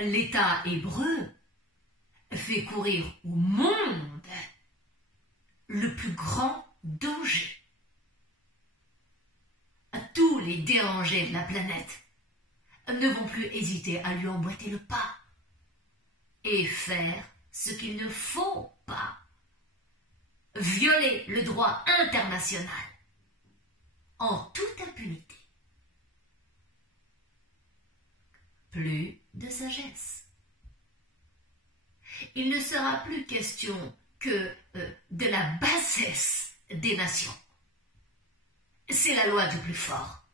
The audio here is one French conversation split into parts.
l'État hébreu fait courir au monde le plus grand danger. Tous les dérangés de la planète ne vont plus hésiter à lui emboîter le pas et faire ce qu'il ne faut pas. Violer le droit international en toute impunité. Plus de sagesse. Il ne sera plus question que de la bassesse des nations. C'est la loi du plus fort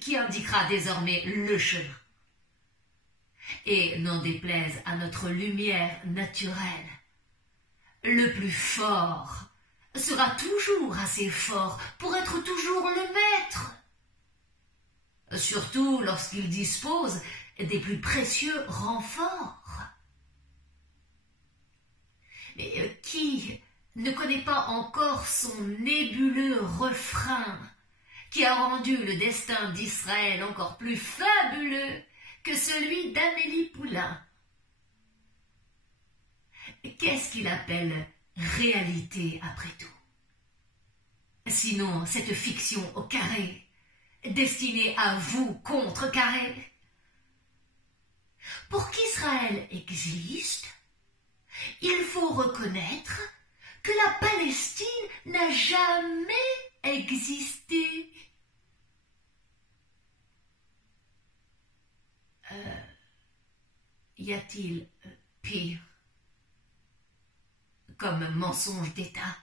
qui indiquera désormais le chemin. Et n'en déplaise à notre lumière naturelle, le plus fort sera toujours assez fort pour être toujours le maître. Surtout lorsqu'il dispose des plus précieux renforts. Mais qui ne connaît pas encore son nébuleux refrain qui a rendu le destin d'Israël encore plus fabuleux que celui d'Amélie Poulain? Qu'est-ce qu'il appelle réalité après tout? Sinon cette fiction au carré, destinée à vous contrecarrer. Pour qu'Israël existe, il faut reconnaître que la Palestine n'a jamais existé. Y a-t-il pire comme mensonge d'État?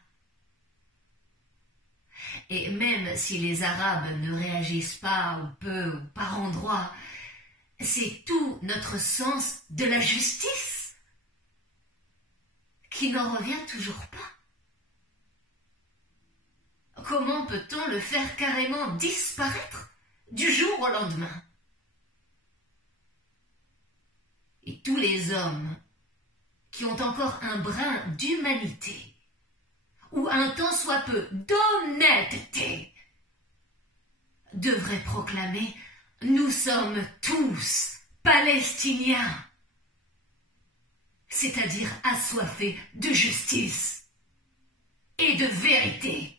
Et même si les Arabes ne réagissent pas, ou peu, ou par endroits, c'est tout notre sens de la justice qui n'en revient toujours pas. Comment peut-on le faire carrément disparaître du jour au lendemain? Et tous les hommes qui ont encore un brin d'humanité ou un tant soit peu d'honnêteté devraient proclamer « Nous sommes tous Palestiniens », c'est-à-dire assoiffés de justice et de vérité.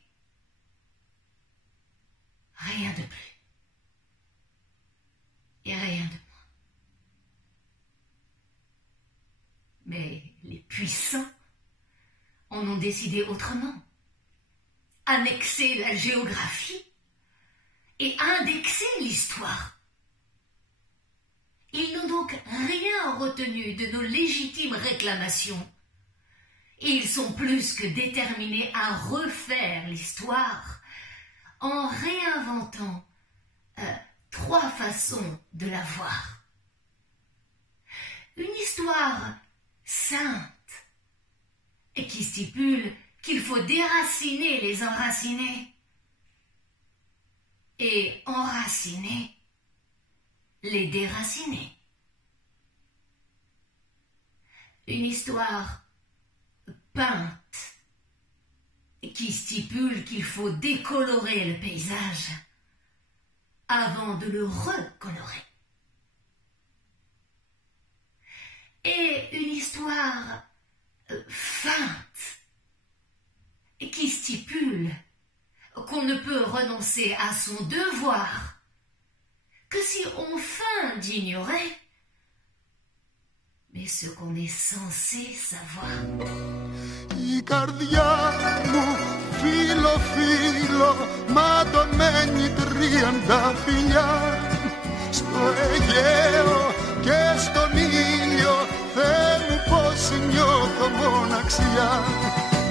Rien de plus et rien de moins. Mais les puissants en ont décidé autrement. Annexer la géographie et indexer l'histoire. Ils n'ont donc rien retenu de nos légitimes réclamations. Ils sont plus que déterminés à refaire l'histoire en réinventant 3 façons de la voir. Une histoire sainte et qui stipule qu'il faut déraciner les enracinés et enraciner les déracinés. Une histoire peinte qui stipule qu'il faut décolorer le paysage avant de le recolorer. Et une histoire feinte qui stipule qu'on ne peut renoncer à son devoir que si on feint d'ignorer, mais ce qu'on est censé savoir. Η καρδιά μου φίλο φίλο ματωμένη 30 φιλιά